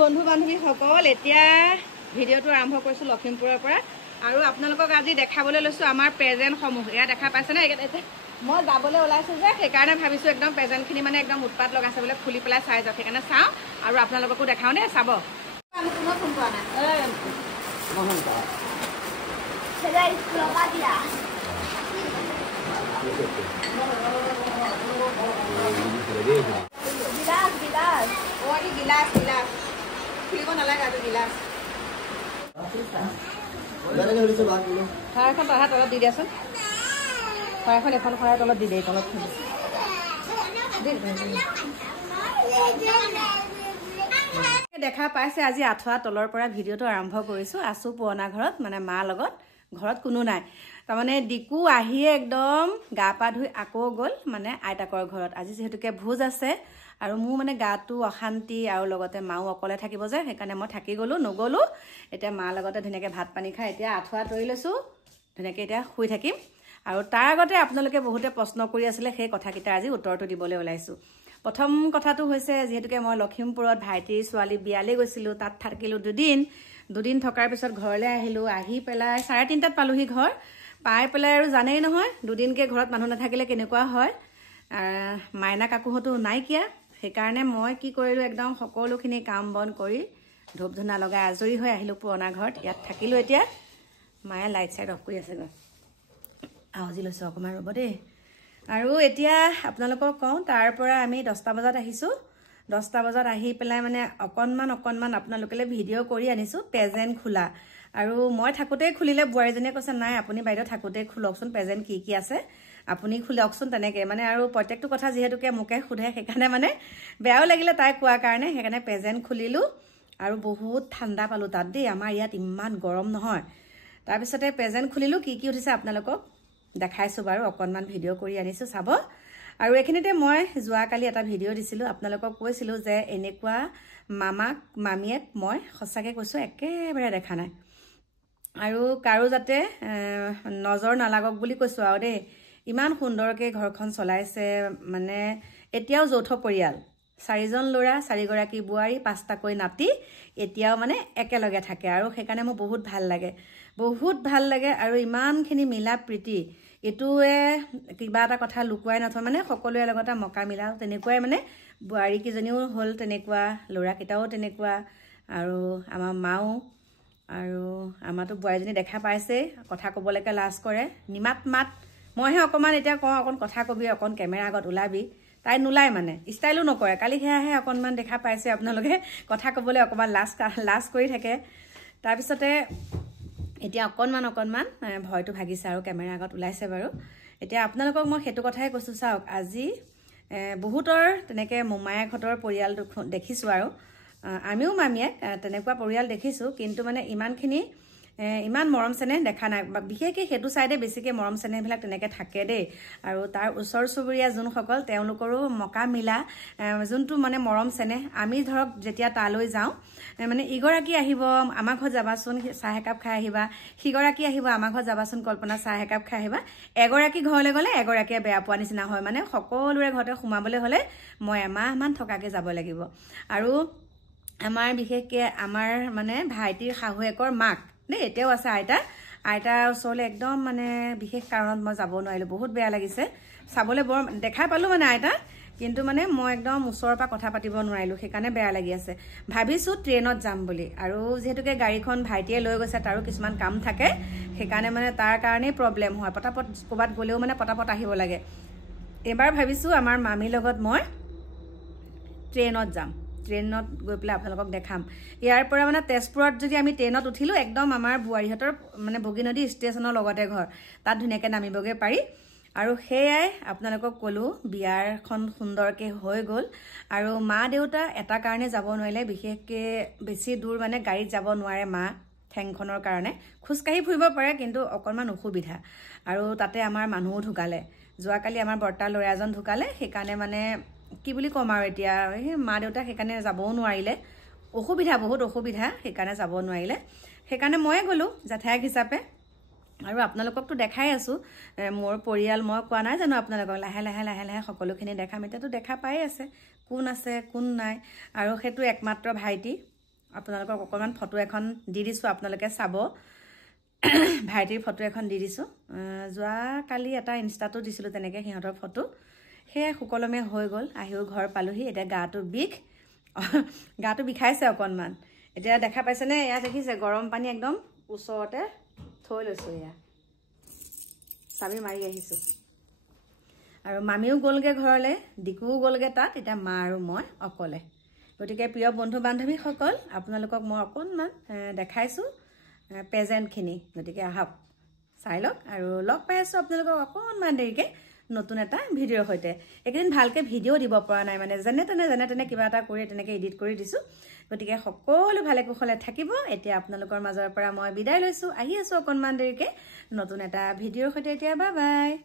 বন্ধু বান্ধৱী সকল এতিয়া ভিডিঅ'টো আৰম্ভ কৰিছোঁ লখিমপুৰৰ পৰা আৰু আপোনালোকক আজি দেখাবলৈ লৈছোঁ আমাৰ প্ৰেজেণ্টসমূহ এয়া দেখা পাইছেনে মই যাবলৈ ওলাইছোঁ যে সেইকাৰণে ভাবিছোঁ একদম প্ৰেজেণ্টখিনি মানে একদম উৎপাত লগাইছে বোলে খুলি পেলাই চাই যাওক সেইকাৰণে চাওঁ আৰু আপোনালোককো দেখাওঁ দেই চাব কোনো ফোন কৰা নাই Gilas. Oh, ini gilas. Kulit kau nalai ada gilas. Mana yang harus sebab dulu? Hari kan pahat kalau di dia sun. Hari kan ekor hari kalau di dia kalau tu. দেখা পাইছে আজি আঠুৱা তলৰ পৰা ভিডিঅ'টো আৰম্ভ কৰিছোঁ আছো পুৰণা ঘৰত মানে মা লগত ঘৰত কোনো নাই তাৰমানে ডিকু আহি একদম গা পা ধুই আকৌ গ'ল মানে আইতাকৰ ঘৰত আজি যেহেতুকে ভোজ আছে আৰু মোৰ মানে গাটো অশান্তি আৰু লগতে মাও অকলে থাকিব যে সেইকাৰণে মই থাকি গ'লো নগ'লো এতিয়া মা লগতে ধুনীয়াকৈ ভাত পানী খাই এতিয়া আঠুৱা তৰি লৈছোঁ ধুনীয়াকৈ এতিয়া শুই থাকিম আৰু তাৰ আগতে আপোনালোকে বহুতে প্ৰশ্ন কৰি আছিলে সেই কথাকেইটা আজি উত্তৰটো দিবলৈ ওলাইছোঁ প্ৰথম কথাটো হৈছে যেহেতুকে মই লখিমপুৰত ভাইটিৰ ছোৱালী বিয়ালৈ গৈছিলোঁ তাত থাকিলোঁ দুদিন থকাৰ পিছত ঘৰলৈ আহিলোঁ আহি পেলাই 3:30টাত পালোহি ঘৰ পাই পেলাই আৰু জানেই নহয় দুদিনকৈ ঘৰত মানুহ নাথাকিলে কেনেকুৱা হয় মাইনা কাকুহঁতো নাইকিয়া সেইকাৰণে মই কি কৰিলোঁ একদম সকলোখিনি কাম বন কৰি ধূপ ধূনা লগাই আজৰি হৈ আহিলোঁ পুৰণা ঘৰত ইয়াত থাকিলোঁ এতিয়া মায়ে লাইট চাইট অফ কৰি আছে গৈ আওজি লৈছোঁ অকণমান ৰ'ব দেই আৰু এতিয়া আপোনালোকক কওঁ তাৰ পৰা আমি 10টা বজাত আহিছোঁ 10টা বজাত আহি পেলাই মানে অকণমান আপোনালোকলৈ ভিডিঅ' কৰি আনিছোঁ প্ৰেজেণ্ট খোলা আৰু মই থাকোঁতেই খুলিলে বোৱাৰীজনীয়ে কৈছে নাই আপুনি বাইদেউ থাকোঁতেই খোলকচোন প্ৰেজেণ্ট কি আছে আপুনি খোলকচোন তেনেকৈ মানে আৰু প্ৰত্যেকটো কথা যিহেতুকে মোকে সোধে সেইকাৰণে মানে বেয়াও লাগিলে তাই কোৱাৰ কাৰণে সেইকাৰণে প্ৰেজেণ্ট খুলিলোঁ আৰু বহুত ঠাণ্ডা পালোঁ তাত দেই আমাৰ ইয়াত ইমান গৰম নহয় তাৰপিছতে প্ৰেজেণ্ট খুলিলোঁ কি উঠিছে আপোনালোকক দেখাইছোঁ বাৰু অকণমান ভিডিঅ' কৰি আনিছোঁ চাব আৰু এইখিনিতে মই যোৱাকালি এটা ভিডিঅ' দিছিলোঁ আপোনালোকক কৈছিলোঁ যে এনেকুৱা মামাক মামীয়েক মই সঁচাকৈ কৈছোঁ একেবাৰে দেখা নাই আৰু কাৰো যাতে নজৰ নালাগক বুলি কৈছোঁ আৰু দেই ইমান সুন্দৰকৈ ঘৰখন চলাইছে মানে এতিয়াও যৌথ পৰিয়াল 4জন ল'ৰা 4গৰাকী বোৱাৰী 5টাকৈ নাতি এতিয়াও মানে একেলগে থাকে আৰু সেইকাৰণে মোৰ বহুত ভাল লাগে আৰু ইমানখিনি মিলা প্ৰীতি এটোৱে কিবা এটা কথা লুকুৱাই নথয় মানে সকলোৰে লগতে মকা মিলা তেনেকুৱাই মানে বোৱাৰীকেইজনীও হ'ল তেনেকুৱা ল'ৰাকেইটাও তেনেকুৱা আৰু আমাৰ মাও আৰু আমাৰতো বোৱাৰীজনী দেখা পাইছে কথা ক'বলৈকে লাজ কৰে নিমাত মাত মইহে অকণমান এতিয়া কওঁ অকণ কথা কবি অকণ কেমেৰা আগত ওলাবি তাই নোলায় মানে ষ্টাইলো নকৰে কালি সেয়াহে অকণমান দেখা পাইছে আপোনালোকে কথা ক'বলৈ অকণমান লাজ কৰি থাকে তাৰপিছতে এতিয়া অকণমান ভয়টো ভাগিছে আৰু কেমেৰা আগত ওলাইছে বাৰু এতিয়া আপোনালোকক মই সেইটো কথাই কৈছোঁ চাওক আজি বহুতৰ তেনেকৈ মোমায়েকহঁতৰ পৰিয়াল দেখিছোঁ আৰু আমিও মামীয়েক তেনেকুৱা পৰিয়াল দেখিছোঁ কিন্তু মানে ইমান মৰম চেনেহ দেখা নাই বিশেষকৈ সেইটো চাইডে বেছিকৈ মৰম চেনেহবিলাক তেনেকৈ থাকে দেই আৰু তাৰ ওচৰ চুবুৰীয়া যোনসকল তেওঁলোকৰো মকা মিলা যোনটো মানে মৰম চেনেহ আমি ধৰক যেতিয়া তালৈ যাওঁ মানে ইগৰাকী আহিব আমাৰ ঘৰত যাবাচোন চাহ একাপ খাই আহিবা সিগৰাকী আহিব আমাৰ ঘৰত যাবাচোন কল্পনা চাহ একাপ খাই আহিবা এগৰাকী ঘৰলৈ গ'লে এগৰাকীয়ে বেয়া পোৱা নিচিনা হয় মানে সকলোৰে ঘৰতে সোমাবলৈ হ'লে মই এমাহমান থকাকৈ যাব লাগিব আৰু আমাৰ বিশেষকৈ আমাৰ মানে ভাইটিৰ শাহুৱেকৰ মাক দেই এতিয়াও আছে আইতাৰ ওচৰলৈ একদম মানে বিশেষ কাৰণত মই যাব নোৱাৰিলোঁ বহুত বেয়া লাগিছে চাবলৈ বৰ দেখা পালোঁ মানে আইতা কিন্তু মানে মই একদম ওচৰৰ পৰা কথা পাতিব নোৱাৰিলোঁ সেইকাৰণে বেয়া লাগি আছে ভাবিছোঁ ট্ৰেইনত যাম বুলি আৰু যিহেতুকে গাড়ীখন ভাইটিয়ে লৈ গৈছে তাৰো কিছুমান কাম থাকে সেইকাৰণে মানে তাৰ কাৰণেই প্ৰব্লেম হয় পটাপট ক'ৰবাত গ'লেও মানে পটাপট আহিব লাগে এবাৰ ভাবিছোঁ আমাৰ মামীৰ লগত মই ট্ৰেইনত যাম ট্ৰেইনত গৈ পেলাই আপোনালোকক দেখাম ইয়াৰ পৰা মানে তেজপুৰত যদি আমি ট্ৰেইনত উঠিলোঁ একদম আমাৰ বোৱাৰীহঁতৰ মানে বগীনদী ষ্টেচনৰ লগতে ঘৰ তাত ধুনীয়াকৈ নামিবগৈ পাৰি আৰু সেয়াই আপোনালোকক ক'লোঁ বিয়াৰখন সুন্দৰকৈ হৈ গ'ল আৰু মা দেউতা এটা কাৰণে যাব নোৱাৰিলে বিশেষকৈ বেছি দূৰ মানে গাড়ীত যাব নোৱাৰে মা ঠেংখনৰ কাৰণে খোজকাঢ়ি ফুৰিব পাৰে কিন্তু অকণমান অসুবিধা আৰু তাতে আমাৰ মানুহো ঢুকালে যোৱাকালি আমাৰ বৰ্তাৰ ল'ৰা এজন ঢুকালে সেইকাৰণে মানে কি বুলি ক'ম আৰু এতিয়া মা দেউতা সেইকাৰণে যাবও নোৱাৰিলে বহুত অসুবিধা সেইকাৰণে যাব নোৱাৰিলে সেইকাৰণে ময়ে গ'লোঁ জেঠাইক হিচাপে আৰু আপোনালোককতো দেখাই আছোঁ মোৰ পৰিয়াল মই কোৱা নাই জানো আপোনালোকক লাহে লাহে লাহে লাহে সকলোখিনি দেখাম এতিয়াতো দেখা পাই আছে কোন আছে কোন নাই আৰু সেইটো একমাত্ৰ ভাইটি আপোনালোকক অকণমান ফটো এখন দি দিছোঁ আপোনালোকে চাব ভাইটিৰ ফটো এখন দি দিছোঁ যোৱা কালি এটা ইনষ্টাতো দিছিলোঁ তেনেকৈ সিহঁতৰ ফটো সেয়া সুকলমে হৈ গ'ল আহিও ঘৰ পালোহি এতিয়া গাটো বিষাইছে অকণমান এতিয়া দেখা পাইছেনে এয়া দেখিছে গৰম পানী একদম ওচৰতে থৈ লৈছোঁ এয়া চাবি মাৰি আহিছোঁ আৰু মামীও গ'লগৈ ঘৰলৈ ডিকুও গ'লগৈ তাত এতিয়া মা আৰু মই অকলে গতিকে প্ৰিয় বন্ধু বান্ধৱীসকল আপোনালোকক মই অকণমান দেখাইছোঁ প্ৰেজেণ্টখিনি গতিকে আহক চাই লওক আৰু লগ পাই আছোঁ আপোনালোকক অকণমান দেৰিকৈ নতুন এটা ভিডিঅ'ৰ সৈতে এইকেইদিন ভালকৈ ভিডিঅ' দিব পৰা নাই মানে যেনে তেনে কিবা এটা কৰি তেনেকৈ এডিট কৰি দিছোঁ গতিকে সকলো ভালে কুশলে থাকিব এতিয়া আপোনালোকৰ মাজৰ পৰা মই বিদায় লৈছোঁ আহি আছোঁ অকণমান দেৰিকৈ নতুন এটা ভিডিঅ'ৰ সৈতে এতিয়া বাই বাই